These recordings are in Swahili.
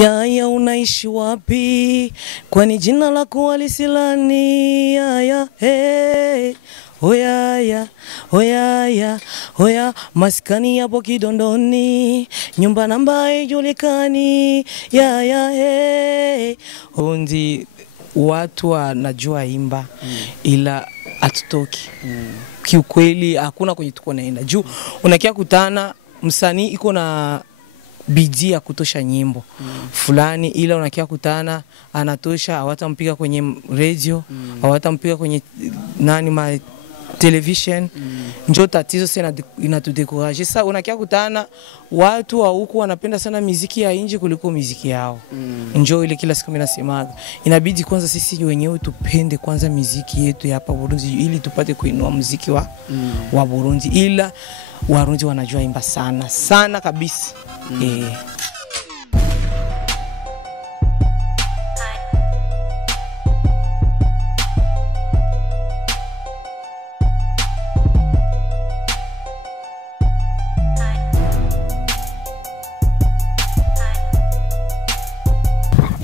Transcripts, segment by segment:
Yaya unaishi wapi? Kwani jina lako walisilani? Yaya hey. Oyaya, oyaya, oya maskani yapo Kidondoni, nyumba namba haijulikani. Yaya hey. Hundi watu wanajua imba ila atutoki. Kiukweli hakuna kwenye tuko naenda. Juu unakia kutana msanii iko na bidii ya kutosha nyimbo fulani, ila unakia kutana anatosha hawatampiga kwenye radio, hawatampiga kwenye nani television. Njoo tatizo sana inatudekuraje. Sasa unakia kutana watu wa huku wanapenda sana muziki ya nje kuliko muziki yao. Njoo ile kila siku mimi nasemaga inabidi kwanza sisi wenyewe tupende kwanza muziki yetu hapa Burundi ili tupate kuinua muziki wa Burundi, ila Warundi wanajua imba sana sana kabisa.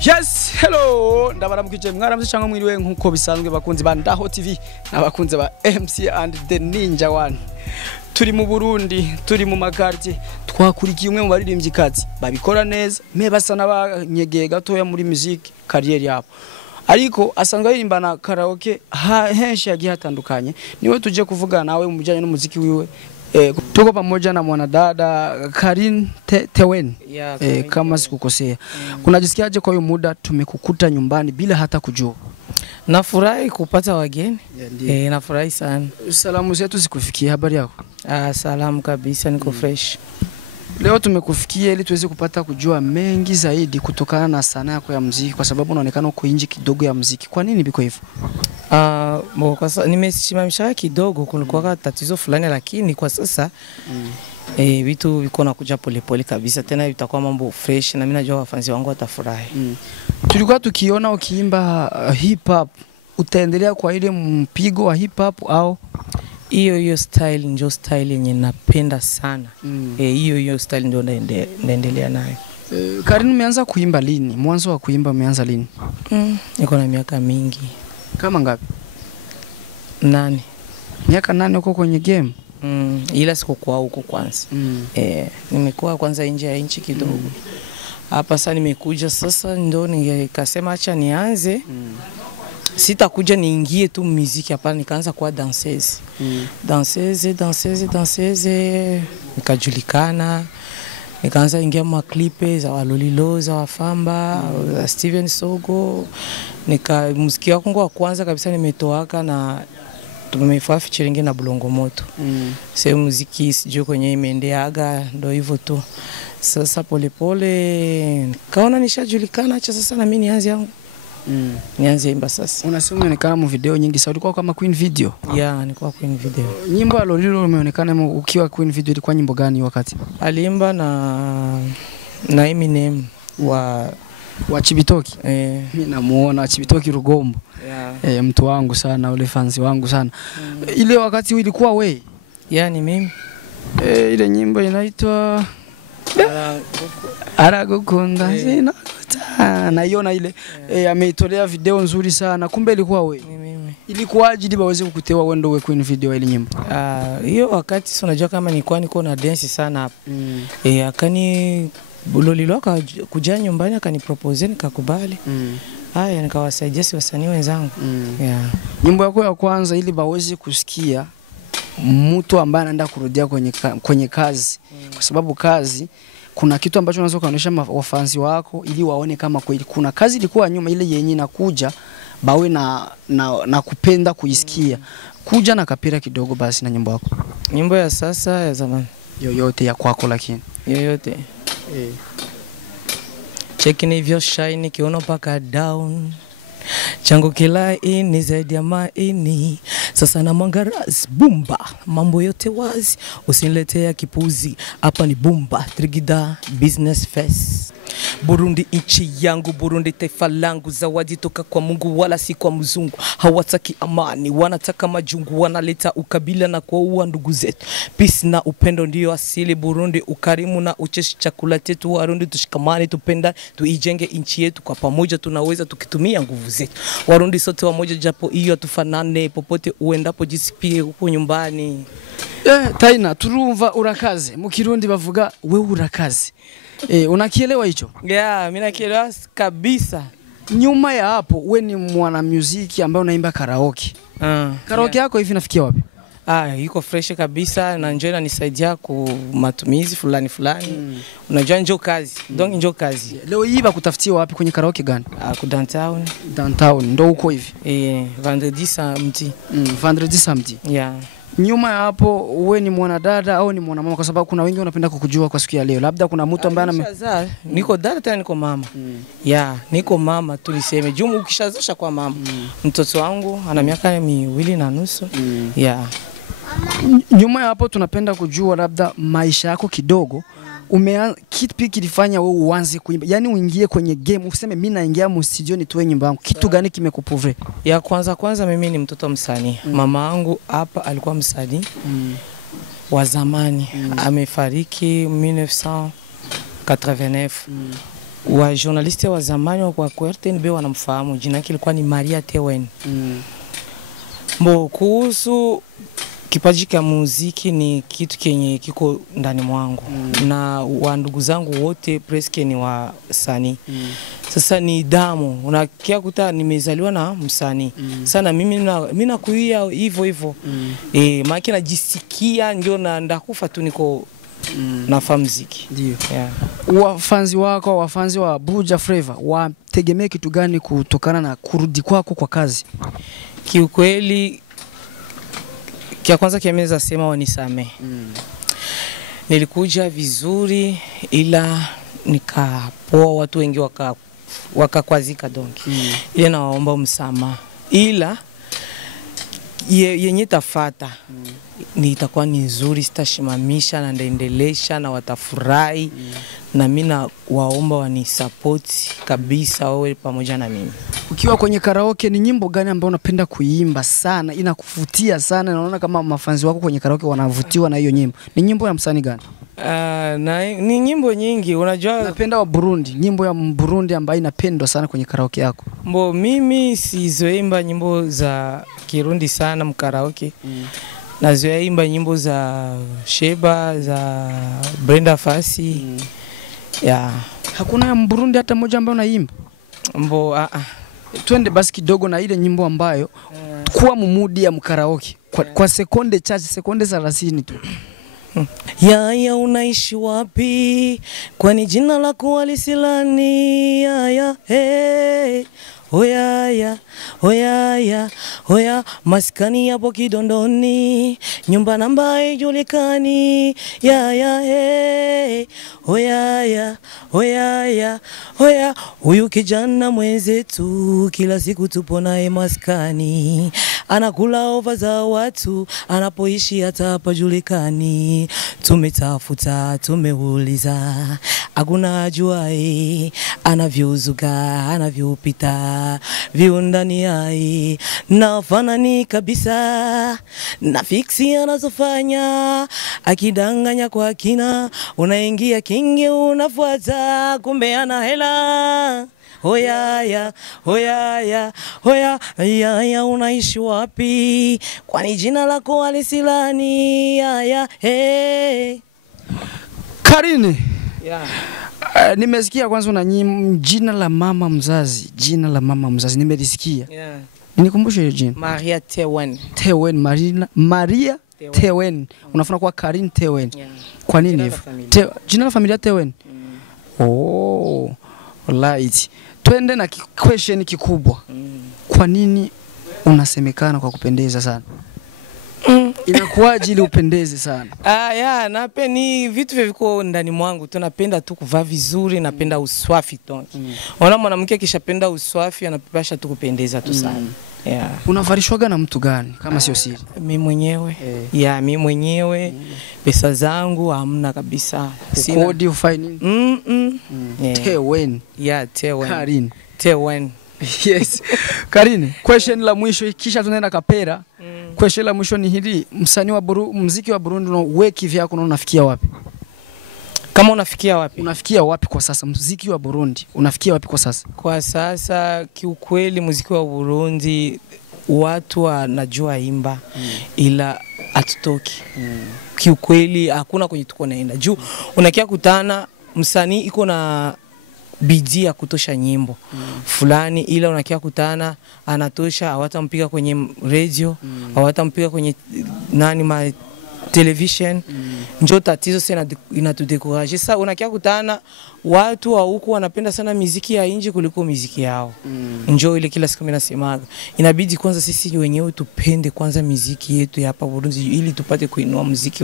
Yes, hello. Ndabaramukije mwaramutse cyangwa mwiriwe nkuko bisanzwe bakunzi ba Ndaho TV nabakunze ba MC and the Ninja One. Turi mu Burundi, turi mu makartie, twakurikiye umwe mu baririmbyi kazi babikora neza, me basa nabanyegeye gatoya muri music career yabo. Ariko asanga yirimbana karaoke henshi yagiye hatandukanye. Niwe tuje kuvuga nawe mu bijanye n'umuziki wiwe. Tuko pamoja na mwanadada Karin Tewen. Kama sikukosea. Unajisikiaje kwa hiyo muda tumekukuta nyumbani bila hata kujua? Nafurahi kupata wageni. Nafurahi sana. Salamu zetu zikufikie, habari yako? Salamu kabisa, niko fresh. Leo tumekufikia ili tuweze kupata kujua mengi zaidi kutokana na sanaa yako ya muziki, kwa sababu unaonekana uko nje kidogo ya muziki. Kwa nini biko hivyo? Kwa sasa nimesimamisha kidogo, kulikuwa tatizo fulani, lakini kwa sasa vitu viko nakuja polepole kabisa, tena vitakuwa mambo fresh na mimi najua wafanzi wangu watafurahi. Tulikuwa tukiona ukiimba hip hop, utaendelea kwa ile mpigo wa hip hop au hiyo style ndio style yenye napenda sana. Hiyo style ndio naendelea nayo. Karin, umeanza kuimba lini? Mwanzo wa kuimba umeanza lini? Niko na miaka mingi. Kama ngapi? 8. Miaka 8 uko kwenye game? Ila sikuwa huko kwanza. Nimekuwa kwanza nje ya nchi kidogo. Hapa sasa nimekuja sasa ndio nikasema acha nianze. Sitakuja niingie tu muziki hapa, nikaanza kuwa danseuse. Danseuse nikajulikana. Nikaanza ingia maklipe za Walolilo, za Wafamba, za Steven Sogo. Muziki wangu wa kwanza kabisa nimetoaka na tumefanya featuring na Bulongo Moto. Sasa muziki sijui kwenye imeendeaga, ndio hivyo tu. Sasa polepole kaona nishajulikana, acha sasa na mimi nianze yangu. Nianze imba sasa. Unasema unaonekana mu video nyingi, sasa ulikuwa kama Queen Video? Nilikuwa Queen Video. Nyimbo ya Lolilo umeonekana ukiwa Queen Video, ilikuwa nyimbo gani wakati? Aliimba na Eminem wa Chibitoki. Mimi namuona Chibitoki Rugombo. Mtu wangu sana, ule fans wangu sana. Ile wakati ilikuwa we? Ni mimi. Ile nyimbo inaitwa Aragukunda sina naiona ile. Ameitolea video nzuri sana. Kumbe ilikuwa we? Ni mimi. Ilikuwaje ili baweze kukutewa wewe ndio we Queen Video ile nyimbo? Hiyo wakati si unajua kama niko na dance sana hapa. Akani Lolilo kuja nyumbani akanipropose nikakubali. Haya nikawasaidia wasanii wenzangu. Nyimbo yako ya kwanza ili baweze kusikia mtu ambaye anaenda kurudia kwenye kazi, kwa sababu kazi kuna kitu ambacho unaweza kuonyesha wafanzi wako ili waone kama kweli kuna kazi ilikuwa nyuma ile yenyewe inakuja bawe na kupenda kuisikia. Kuja na kapira kidogo basi na nyimbo yako. Nyimbo ya sasa ya zamani? Yoyote ya kwako lakini. Yoyote. Cheki hivyo shine kiuno paka down. Changu kila ini zaidi ya maini. Sasa na mwangaraz bumba. Mambo yote wazi. Usiniletea kipuzi. Hapa ni bumba. Trigida business face. Burundi nchi yangu, Burundi taifa langu, zawadi toka kwa Mungu wala si kwa mzungu. Hawataki amani, wanataka majungu, wanaleta ukabila na kuua ndugu zetu. Peace na upendo ndio asili Burundi, ukarimu na ucheshi chakula chetu Warundi. Tushikamane, tupenda, tuijenge nchi yetu kwa pamoja, tunaweza tukitumia nguvu zetu. Warundi sote wamoja, japo hiyo tufanane, popote uendapo jisipie huko nyumbani. Taina turumva urakaze mu Kirundi bavuga wewe urakaze. Unakielewa hicho? Yeah, mimi nakielewa kabisa. Nyuma ya hapo wewe ni mwanamuziki ambaye unaimba karaoke. Karaoke yako hivi nafikia wapi? Iko fresh kabisa na njoo inanisaidia ku matumizi fulani. Unajua njoo kazi. Donc njoo kazi. Leo hii bakutafutia wapi, kwenye karaoke gani? Ku downtown. Downtown ndo uko hivi. Vendredi samedi. Vendredi samedi. Yeah. Nyuma ya hapo wewe ni mwanadada au ni mwanamama, kwa sababu kuna wengi wanapenda kukujua kwa siku ya leo. Labda kuna mtu ambaye niko dada tena niko mama. Yeah, niko mama tuliseme. Jumu ukishazosha kwa mama. Mtoto wangu ana miaka 2.5. Yeah. Nyuma ya hapo tunapenda kujua labda maisha yako kidogo. Kipi kilifanya wewe uanze kuimba? Yaani uingie kwenye game, useme mimi naingia mu studio nitoe nyimbo yangu. Kitu gani kimekuprovre? Ya kwanza mimi ni mtoto msanii. Mama yangu hapa alikuwa msanii wa zamani. Amefariki 1989. Wa journaliste wa zamani wa RTNB wanamfahamu. Jina lake lilikuwa ni Maria Tewen. Kuhusu kipaji cha muziki ni kitu kenye kiko ndani mwangu. Na wa ndugu zangu wote preske ni wasanii. Sasa ni damu. Unakia kuta nimezaliwa na msanii. Sana mimi nakuia hivyo. Maana najisikia ndio na ndakufa tu niko nafahamu muziki. Ndio. Yeah. Wafanzi wako, wafanzi wa Buja Flava wategemea kitu gani kutokana na kurudi kwako kwa kazi? Kiukweli kia kwanza kiameza sema wanisame. Nilikuja vizuri ila nikapoa, watu wengi wakakwazika donki. Ile nawaomba msamaha. Ila yenye tafata ni itakuwa ni nzuri, sitashimamisha na ndaendelesha na watafurahi. Na mimi na waomba wanisupport kabisa wawe pamoja na mimi. Ukiwa kwenye karaoke ni nyimbo gani ambayo unapenda kuimba sana, inakuvutia sana, naona kama mafanzi wako kwenye karaoke wanavutiwa na hiyo nyimbo? Ni nyimbo ya msanii gani? Ni nyimbo nyingi, unajua napenda wa Burundi, nyimbo ya Burundi ambayo inapendwa sana kwenye karaoke yako. Mimi sizoimba nyimbo za Kirundi sana mkaraoke. Nazoimba nyimbo za Sheba, za Brenda Fassie. Yeah. Hakuna ya Burundi hata moja ambayo unaimba? Twende basi kidogo na ile nyimbo ambayo kuwa mumudi ya mkaraoke kwa sekunde chache, sekunde 30 tu. Yaya unaishi wapi? Kwani jina lako walisilani? Yaya hey. Oyaya, oyaya, oya, maskani yapo Kidondoni, nyumba namba haijulikani. Yaya hey. Oyaya, oyaya, oya, huyu kijana mwenzetu kila siku tupo naye maskani, anakula ova za watu, anapoishi hata hapajulikani. Tumetafuta, tumeuliza, hakuna ajuaye anavyozuka, anavyopita viundani yai. Nafanani kabisa na fiksi anazofanya, akidanganya kwa kina, unaingia kingi unafuata, kumbe ana hela. Oyaya, oyaya, oya, yaya unaishi wapi? Kwani jina lako walisilani? Yaya hey. Karine. Yeah. Nimesikia kwanza una jina la mama mzazi. Jina la mama mzazi nimelisikia. Yeah. Nikumbushe hiyo jina. Maria Tewen. Tewen, Maria Tewen. Unafuna kwa Karine Tewen. Yeah. Kwa nini hivyo? Jina la familia Tewen. Alright. Twende na question kikubwa. Kwa nini unasemekana kwa kupendeza sana? Inakuwaje ili upendeze sana? Ni vitu viko ndani mwangu. Tunapenda tu kuvaa vizuri, napenda uswafi tu. Ona mwanamke kishapenda uswafi anapasha tu kupendeza tu sana. Yeah. Unavarishwaga na mtu gani kama sio siri? Mimi mwenyewe. Mimi mwenyewe. Pesa zangu hamna kabisa. Sina kodi ufai nini? Tewen. Tewen. Karin. Tewen. Yes. Karin, question la mwisho kisha tunaenda kapera. Question la mwisho ni hili, msanii wa muziki wa Burundi wewe kivyako unafikia wapi? Kama unafikia wapi? Unafikia wapi kwa sasa muziki wa Burundi? Unafikia wapi kwa sasa? Kwa sasa kiukweli muziki wa Burundi watu wanajua imba ila hatutoki. Kiukweli hakuna kwenye tuko naenda. Juu unakia kutana msanii iko na bidii ya kutosha nyimbo fulani ila unakia kutana anatosha hawatampiga kwenye radio, hawatampiga kwenye television. Njoo tatizo sana inatudekuraje. Sasa unakia kutana watu wa huku wanapenda sana muziki ya nje kuliko muziki yao. Njoo ile kila siku mimi nasemaga inabidi kwanza sisi wenyewe tupende kwanza muziki yetu ya hapa Burundi ili tupate kuinua muziki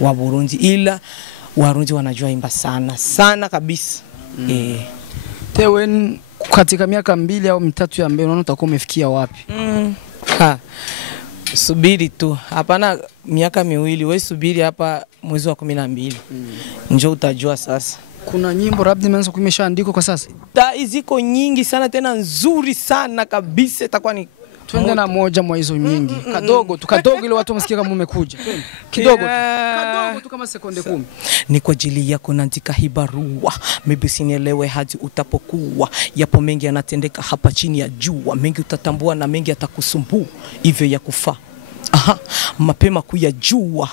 wa Burundi, ila Warundi wanajua imba sana kabisa. Tewen, katika miaka 2 au 3 ya mbele unaona utakuwa umefikia wapi? Subiri tu. Hapana miaka 2, wewe subiri hapa mwezi wa 12. Njoo utajua sasa. Kuna nyimbo labda imeanza kumeshaandikwa kwa sasa? Ziko nyingi sana tena nzuri sana kabisa, itakuwa ni twende na moja mwa hizo nyingi. Kadogo ile watu wamsikia kama umekuja. Kidogo tu kama sekunde 10. Ni kwa ajili yako naandika hii barua. Maybe sinielewe hadi utapokuwa. Yapo mengi yanatendeka hapa chini ya jua. Mengi utatambua na mengi atakusumbua. Hivyo ya kufa. Mapema kuyajua.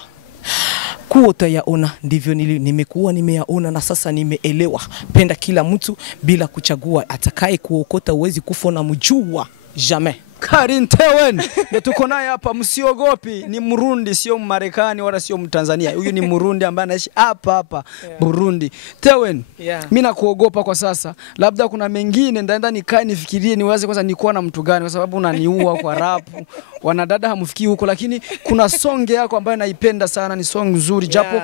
Kuwa utayaona ndivyo nimekuwa nimeyaona na sasa nimeelewa. Penda kila mtu bila kuchagua, atakaye kuokota uwezi kufa na mjua. Jamais. Karin Tewen, tuko naye hapa, msiogopi, ni Murundi, sio Marekani wala sio Mtanzania. Huyu ni Murundi ambaye anaishi hapa Burundi. Tewen, mimi nakuogopa kwa sasa. Labda kuna mengine ndaenda nikae nifikirie niwaze kwanza nikuwa na mtu gani kwa sababu unaniua kwa rap. Wanadada hamfikii huko, lakini kuna song yako ambayo naipenda sana, ni song nzuri japo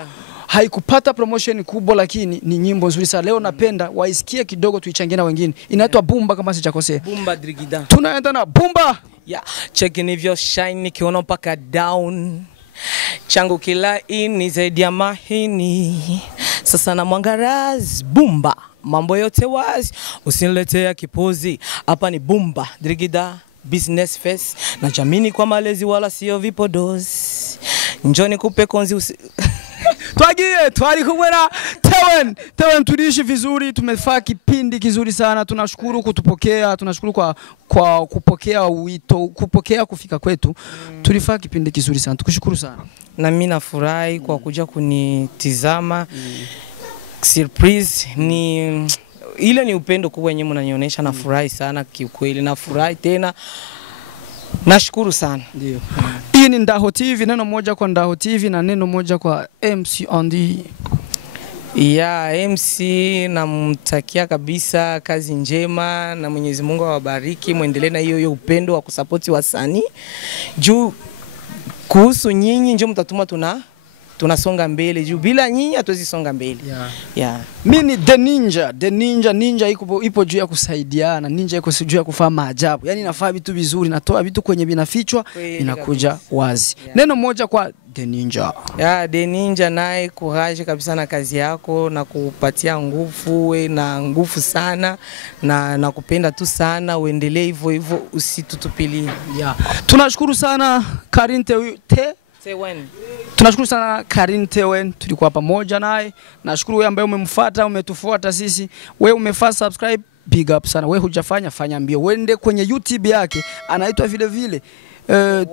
haikupata promotion kubwa lakini ni nyimbo nzuri sana. Leo napenda waisikie kidogo tuichangie na wengine. Inaitwa Bumba kama sijakosea. Bumba Drigida. Tunaenda na Bumba. Checking if your shine kiona mpaka down. Changu kila ini zaidi ya mahini. Sasa na mwangaraz Bumba. Mambo yote wazi. Usiniletea kipozi. Hapa ni Bumba Drigida. Business face. Na jamini kwa malezi wala sio vipodozi. Njoni kupe konzi Twagie, twari kumwena Tewen tuliishi vizuri, tumefaa kipindi kizuri sana. Tunashukuru kutupokea, tunashukuru kwa kupokea wito, kupokea kufika kwetu. Tulifaa kipindi kizuri sana. Tukushukuru sana. Na mimi nafurahi kwa kuja kunitizama. Surprise ni ile ni upendo kubwa wenyewe mnanionyesha, nafurahi sana kiukweli, nafurahi tena. Nashukuru sana. Ndio. Hii ni Ndaho TV, neno moja kwa Ndaho TV na neno moja kwa MC Andy. MC namtakia kabisa kazi njema na Mwenyezi Mungu awabariki, muendelee na hiyo upendo wa kusupport wasanii. Juu kuhusu nyinyi ndio mtatuma tunasonga mbele, juu bila nyinyi hatuwezi songa mbele. Mimi ni The Ninja ipo juu ya kusaidiana, Ninja iko juu ya kufanya maajabu. Yaani nafanya vitu vizuri, natoa vitu kwenye vinafichwa inakuja wazi. Neno moja kwa The Ninja. The Ninja naye courage kabisa na kazi yako na kupatia nguvu, we na nguvu sana na nakupenda tu sana, uendelee hivyo usitutupilie. Tunashukuru sana Karin Tewen. Tunashukuru sana Karin Tewen, tulikuwa pamoja naye. Nashukuru wewe ambaye umemfuata, umetufuata sisi. Wewe umefanya subscribe, big up sana. Wewe hujafanya, fanya mbio. Wende kwenye YouTube yake, anaitwa vile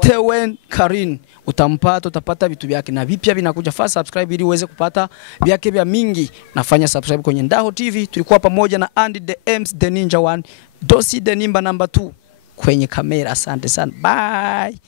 Tewen Karin. Utampata, utapata vitu vyake na vipya vinakuja. Fanya subscribe ili uweze kupata vyake vya mingi. Nafanya subscribe kwenye Ndaho TV. Tulikuwa pamoja na Andy the M's the Ninja 1, Dosi the Nimba number 2 kwenye kamera. Asante sana. Bye.